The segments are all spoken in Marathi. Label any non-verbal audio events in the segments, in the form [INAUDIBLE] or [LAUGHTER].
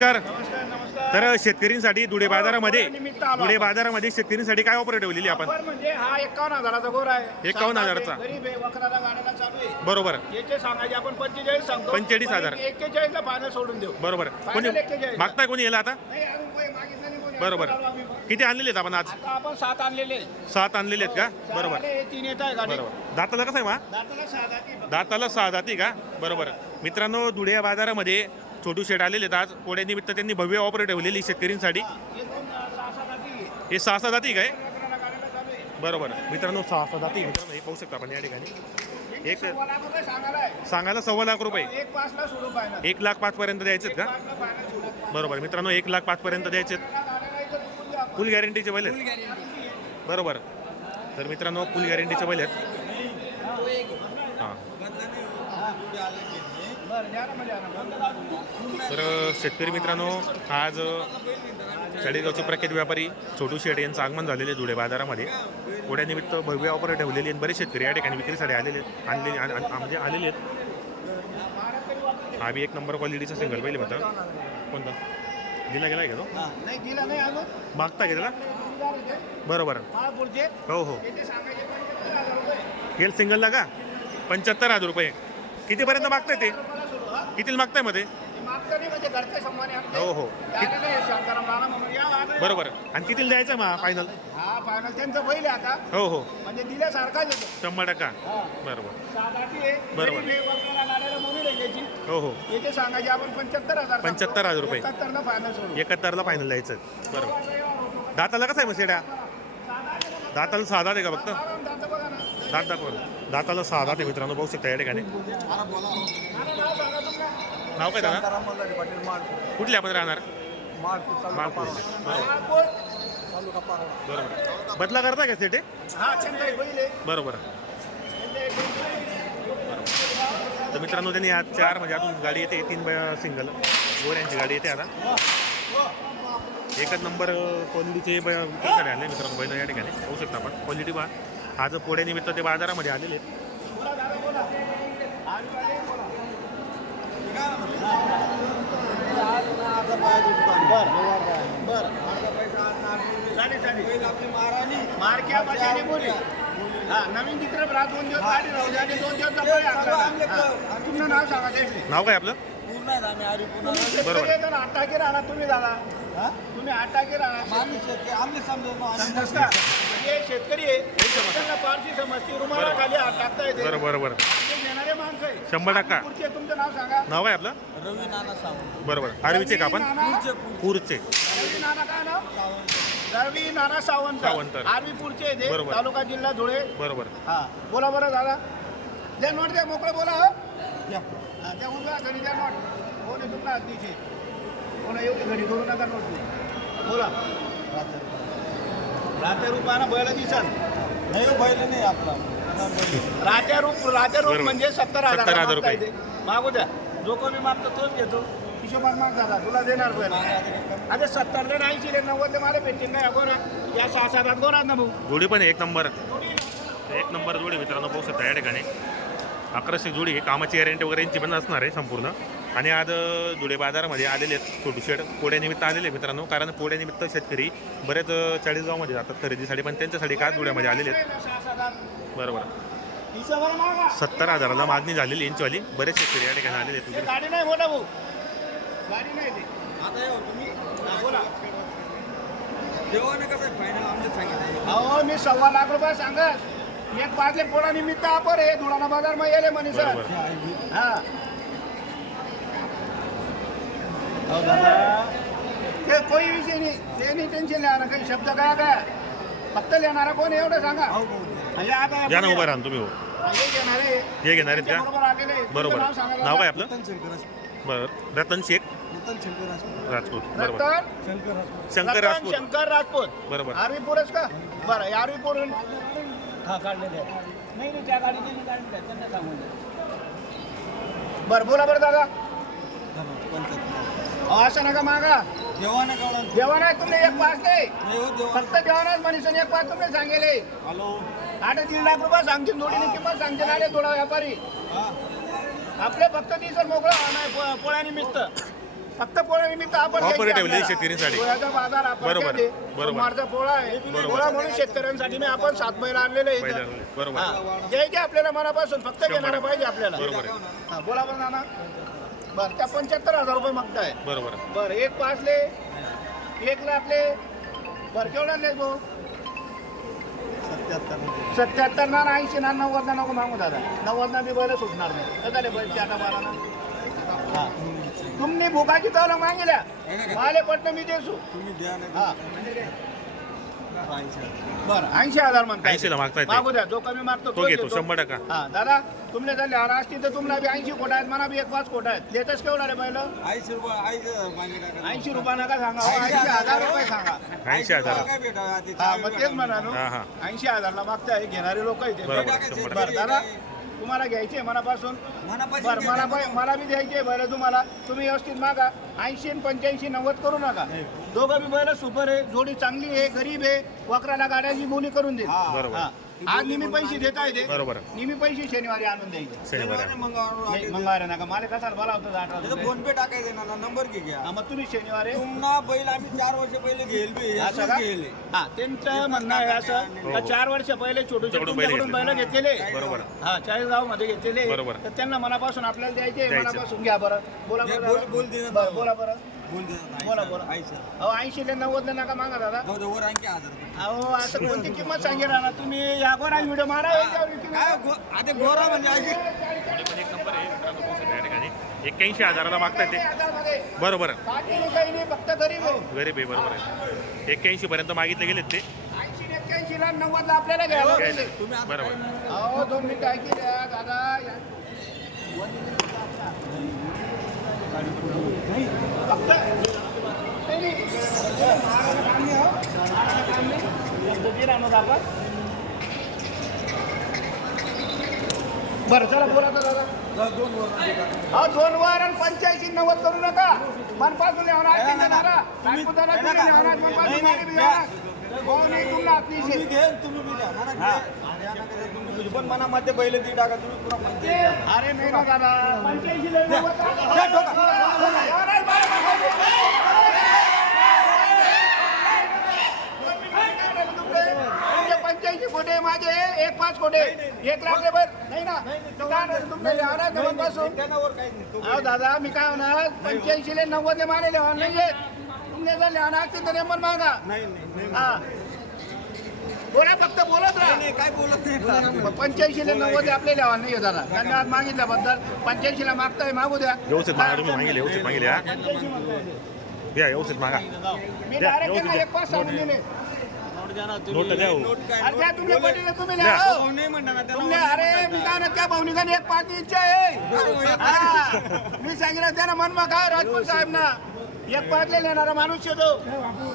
तर शेतकऱ्यांसाठी धुळे बाजारामध्ये निमित्त आलो धुळे. बाजारामध्ये शेतकऱ्यांसाठी काय ऑफर ठेवलेली आपण? म्हणजे हा एकावन्न हजाराचा गोर आहे. 51 सात हजाराचा. आहे, गरीब आहे वखराला गाण्याला चालू आहे. बरोबर. पंचेचाळीस सांगतो. 45,000. एक्केचाळीस ला फायनल सोडून देऊ. बरोबर. कोणी Final 41. मागताय कोणी याला आता. बरोबर. किती आणलेले आहेत आपण आज? आपण सात आणलेले सात आणलेले आहेत का? चार बरोबर. हे तीन येत आहे बरोबर. दाताला कसं आहे मा? दाताला सहा जाती का? बरोबर. मित्रांनो धुळे बाजारामध्ये छोटू शेट आलेले आहेत आज. पोळ्यानिमित्त त्यांनी भव्य ऑफर ठेवलेली शेतकऱ्यांसाठी. हे दोन सहा सहा जाती काय. बरोबर. मित्रांनो सहा सहा जाती. मित्रांनो हे पाहू शकता आपण या ठिकाणी. एक- सांगायला सव्वा लाख रुपये. एक लाख पाच पर्यंत द्यायचे आहेत का? बरोबर. मित्रांनो एक लाख पाच पर्यंत द्यायचे. फुल गॅरंटीचे बैल आहेत. बरोबर. तर मित्रांनो फुल गॅरंटीचे बैल आहेत हां बरं, द्या ना म्हणजे आणा. तर शेतकरी मित्रांनो आज चाळीसगावचे प्रख्यात व्यापारी छोटू शेट यांचं आगमन झालेले धुळे बाजारामध्ये. पोळ्यानिमित्त भव्य ऑफर ठेवलेली आहेत बरेच शेतकरी या ठिकाणी विक्रीसाठी आलेले आहेत आणलेले आण- आण- म्हणजे आलेले आहेत. हा बी एक नंबर क्वालिटीचा सिंगल पहिले म्हणतात कोणता? दिला गेला का तो? मागता त्याला? बरोबर महापूरचे हो हो गेल सिंगलला का? पंच्याहत्तर हजार रुपये. कितीपर्यंत मागताय ते? कितीला मागतायमध्ये? म्हणजे हो. हो. बरोबर आणि कितीला द्यायचं मग फायनल हा हो हो. म्हणजे शंभर टक्का. हा. बरोबर. बरोबर. हो हो. याचे सांगायचे आपण पंच्याहत्तर हजार 75,000 रुपये. एकाहत्तरला फायनल द्यायचं बरोबर. दाताला कसं आहे मग शेड्या? दाताला दात आहे का फक्त? दातं दाखव दाताला सहा दात आहे मित्रांनो बघू शकता या ठिकाणी. नाव काय दादा? कुठले आपण राहणार? बरोबर. बदला करता का सेटे? बरोबर. तर मित्रांनो त्यांनी आज चार म्हणजे अजून गाडी येते तीन सिंगल गोऱ्यांची गाडी येते आता. एकच नंबर क्वालिटीचे आले मित्रांनो बैल या ठिकाणी. पाहू शकता आपण. क्वालिटी बा आज पोळ्यानिमित्त ते बाजारामध्ये आलेले नाव सांगा त्याचे नाव काय आपलं? बरोबर. आठ टाकी राहणार तुम्ही दादा तुम्ही आठ टाकी राहणार. समजस का शेतकरी आहे. त्यांना फारशी समजते रुमाला खाली हात टाकता येते. बरं बरं बरं. ते माणसं आहे. शंभर टक्का. पुढचे तुमचं नाव सांगा. नाव काय आपलं? रवी नाना सावंत बरोबर आर्वीचे का आपण? नाना- पूरचे रवी नाना काय नाव? रवी नाना सावंत. सावंत. आर्वीपूरचे आहे ते. बरोबर. तालुका जिल्हा धुळे. बरोबर हा. बोला बरं दादा. द्या नोट द्या. मोकळं बोला हो. हा, द्या उजवा घरी द्या नोट. कोण आहे तुमचा अतिशय कोणा एवढी घडी? करू नका नोट. बोला रात्या रूपानं बैल दिसन नाही हो, बैल नाही आपला. रात्या रूप रात्या रूप बरोबर. म्हणजे सत्तर हजार 70,000 मागता रुपये. येते. मागू द्या. जो कोणी मागतो तोच घेतो. हिशोबात माग दादा तुला देणार बैल. अरे सत्तर दे ऐंशी दे नव्वद दे मला भेटतील नाही अगोरा या सहा सात गोरा ना भाऊ. जोडी पण एक नंबर. एक नंबर जोडी मित्रांनो पाहू शकता या ठिकाणी. अकराशे जोडी कामाची गॅरंटी वगैरे यांची पण असणार आहे संपूर्ण. आणि आज धुळे बाजारामध्ये आलेले आहेत छोटू शेड. पोळ्यानिमित्त आलेले आहेत मित्रांनो कारण पोळ्यानिमित्त शेतकरी बरेच चाळीसगावमध्ये जातात खरेदीसाठी पण त्यांच्यासाठी काय धुळ्यामध्ये आलेले आहेत. बरोबर. सत्तर हजाराला मागणी झालेली यांचीवाली. बरेच शेतकरी या ठिकाणी आलेले ते. आहेत मी सव्वा लाख रुपये सांगत. एक पाचले पोळा निमित्त आपण. हे धुळाना बाजारमध्ये येले म्हणे सर. बरोबर. हा. हो दादा. ते कोई विषय नाही. ते नाही टेन्शन लिहा काही शब्द काय काय? फक्त लिहिणारा कोण एवढं सांगा. म्हणजे आता या ना उभा राहा ना तुम्ही हो. हे घेणारे हे घेणार आहेत का? बरोबर आलेले बरोबर. नाव सांगा नाव काय. आपलं? बरं. रतन शेख? रतन शंकर राजपूत. बरोबर. रतन? शंकर राजपूत. शंकर राजपूत. शंकर राजपूत. बरोबर. आरवी पोरच का? बरं हे आरवी पोर हा काढलेले नाही नाही त्या गाडीचे नाही काढले त्यांना सांगून बरं बोला बरं दादा. अहो, असं नका मागा. जेवण कळलं आहे तुम्ही एक पाच नाही. नाही हो जेवण फक्त जेवणच म्हणून एक पाच तुम्ही सांगेले. हॅलो. आठ दीड लाख रुपये सांगतील जोडीने किंमत सांगतील आले थोडा व्यापारी. हा. आपले फक्त दिवस मोकळा नाही पोळ्यानिमित्त. फक्त पोळा निमित्त आपण ठेवली आपल्याला. पोळ्याचा बाजार आपण बरोबर. बरोबर. सोमवारचा पोळा आहे पोळा म्हणून शेतकऱ्यांसाठी मी आपण सात बैल आणलेले बैल इथं. आणले. बरोबर. हा. द्यायचे आपल्याला मनापासून फक्त घेणारा पाहिजे आपल्याला बरोबर आहे. हा, बोला बरं नाना बरं त्या पंच्याहत्तर हजार रुपये मागताय बरोबर बरं एक पाचले एक लाखले बरं केवढा आणले भाऊ सत्याहत्तर ना ऐंशी ना नव्वद ना नको मागू दादा नव्वद ना बी बैल सुटणार नाही का झाले बैल चाटा बारा ना हा तुम्ही भुकाची चावला मागिल्या. माले पटणं मी देसू. तुम्ही द्या हा. बरं ऐंशी हजार म्हणताय 80 ला मागताय ते. मागू द्या जो कमी मागतो तो घेतो. शंभर टक्का. हा दादा तुमले जर लिहार असतील तर तुम्हाला बी ऐंशी कोट आहेत मला बी एक पाच कोट आहेत. लेटेस्ट केवढा रे पहिलं? ऐंशी रुपये ऐंशी रुपये नका सांगा हो, ऐंशी हजार रुपये सांगा. ऐंशी हजार. हा मग तेच म्हणा हा, हा. ऐंशी हजारला मागताय घेणारे लोक इथे बरोबर, बरं शंभर टक्के. दादा तुम्हाला घ्यायचे मनापासून? बरं मला पण मला बी द्यायचे बरं तुम्हाला. तुम्ही व्यवस्थित मागा. ऐंशी पंच्याऐंशी नव्वद करू नका. दोघं बी बैल सुपर आहे जोडी चांगली आहे गरीब आहे वकराला गाड्याची बोली करून दे हा. आज निमी पैसे देता येते बरोबर निमी पैसे शनिवारी आणून द्यायचे शनिवार आहे. नाही मंगळवारी नका मला कसाला बोला होतं अठरा. फोन पे टाकायचे ना नंबर घे घ्या मग तुम्ही शनिवारी तुम्हाला बैल आम्ही चार वर्ष पहिले घेईल बी असं का? घेईल हा त्यांचं म्हणणं आहे असं हो, का हो. चार वर्ष पहिले छोटू तुमच्याकडून बैल तुमच्याकडून बैल घेतले. घेतलेले बरोबर हा चाळीसगावमध्ये घेतलेले बरोबर. तर त्यांना मनापासून आपल्याला द्यायचे द्यायचं. मनापासून घ्या बरं बोला दे, बरं बोल-. बोल दे ना. बरं, बोला बरं बोल बोला, ऐंशी. बोला. ऐंशी. अहो ऐंशी ले नव्वद ले नका मागा दादा. अहो असं कोणती किंमत सांगेल ना तुम्ही या गोरा व्हिडिओ मारा गोरा म्हणजे एक्क्याऐंशी हजाराला मागताय ते. बरोबर बाकी नाही, काही नाही फक्त गरीब हो गरीब आहे बरोबर आहे एक्क्याऐंशी पर्यंत मागितले गेलेत ते नव्वदला आपल्याला बरोबर अहो दोन मिनिटं ऐकी द्या दादा बरं चला बोला दादा. अहो दोन वर आणि पंच्याऐंशी नव्वद करू नका. मनपासून तुम्ही हो बी. पण मनामध्ये बैल दी टाका तुम्ही पुरा द्या. अरे नाही ना दादा पंच्याऐंशी कोटे माझे एक पाच कोटे एक लाख लेबर नाही ना. तो दादा मी काय होणार पंच्याऐंशी ले नव्वद ले माने लिहावं नाही तुमने जर लिहावणार असतील तर नेमन मागा नाही. हा बोला फक्त बोलत राहा. काय बोलत नाही पंच्याऐंशी ले नव्वद आपले लिहावा नाही दादा धन्यवाद मागितल्याबद्दल पंच्याऐंशी ला मागताय मागू द्या. व्यवस्थित मागा तुम्ही मागितले व्यवस्थित मागितले हा. या व्यवस्थित मागा. मी डायरेक्ट एक पाच सांगून दिले. नोट द्या हो. अरे तुम्ही तुम्ही हो. अरे नाही मी. काय ना त्या भावनिकाने एक पाच इच्छा आहे. हा. मी सांगितलं त्यानं मन मग काय राजपूत साहेब ना एक पाच येणारा माणूस हो हो.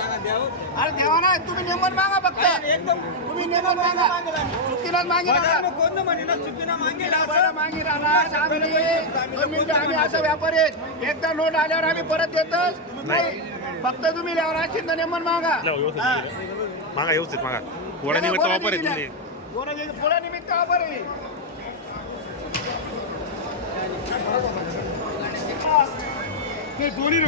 अरे देवा. ना तुम्ही नेमन मागा फक्त. एकदम नेमन मागा. मागे कोण असं. बरं मागे राहणार आम्ही दोन मिनिटं आम्ही असं व्यापारी आहेत. एकदा नोट आल्यावर आम्ही परत देतच नाही. फक्त तुम्ही लिहावर असतील तर नेमन मागा. मागा. व्यवस्थित मागा. घोडा निमित्त वापर आहे तुम्ही. पोळा निमित्त वापर आहे. दोन्ही.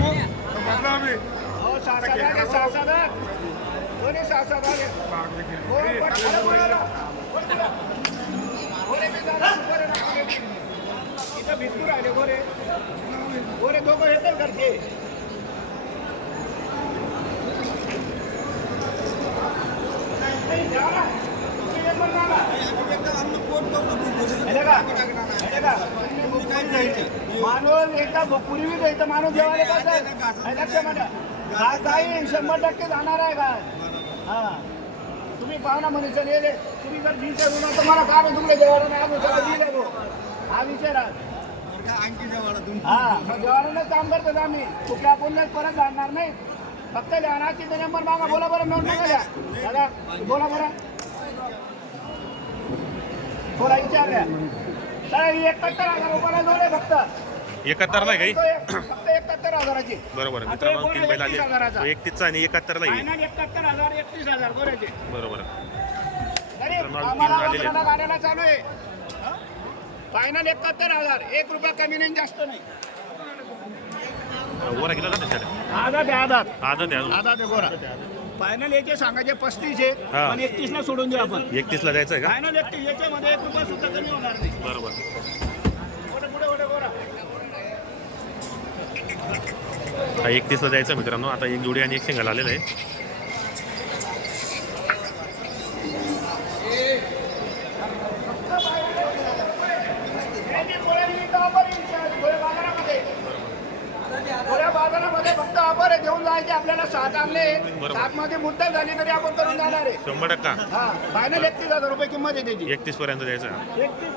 हो, पण खरं बोला आहे इथं भिजू राहिले गोरे गोरे दोघं येतात घरचे पण माणूस एकदा पूर्वी द्यायचं माणूस जेवायला लक्षमध्ये काय काही शंभर टक्के जाणार आहे काय हा. तुम्ही पाहुणा मनुष्य नेले तुम्ही जर दिसे म्हणून तर मला काय तुमच्या जेवायला नाही आलो त्याला दिले गो हा विचार आणखी हा मग काम करतो आम्ही. कुठल्या कोणल्याच परत जाणार नाही. फक्त लहानाची तर नंबर मागा बोला बरं नोट मागा. द्या दादा बोला बरं. बोला विचार द्या ही एकाहत्तर हजार रुपयाला जोड आहे फक्त. एकाहत्तर नाही काही? फक्त एकाहत्तर हजाराची. [COUGHS] बरोबर. आता मित्रांनो एक तीन बैल आले. हजाराचा. एकतीसचा आणि एकाहत्तरला येईल. फायनल एकाहत्तर हजार एकतीस हजार बरोबर गरीब मित्रांनो, आज आम्हाला तीन झालेले आहेत. वजनाला गाड्याला चालू आहे? फायनल एकाहत्तर हजार. एक रुपया कमी नाही जास्त नाही. गोरा. फायनल याचे सांगायचे पस्तीस आहे. हा. पण एकतीस ला सोडून देऊ आपण. एकतीसला जायचं आहे का? फायनल एकतीस याच्यामध्ये एक रुपया सुद्धा कमी होणार नाही. बरोबर. हा एकतीसला जायचं मित्रांनो आता एक जोडी आणि एक सिंगल आलेलं आहे आपल्याला सात आणले. सात मध्ये मुद्दा झाली तरी आपण करून जाणार आहे शंभर टक्का हा फायनल एकतीस हजार रुपये किंमत आहे त्याची एकतीस पर्यंत आहे. एकतीस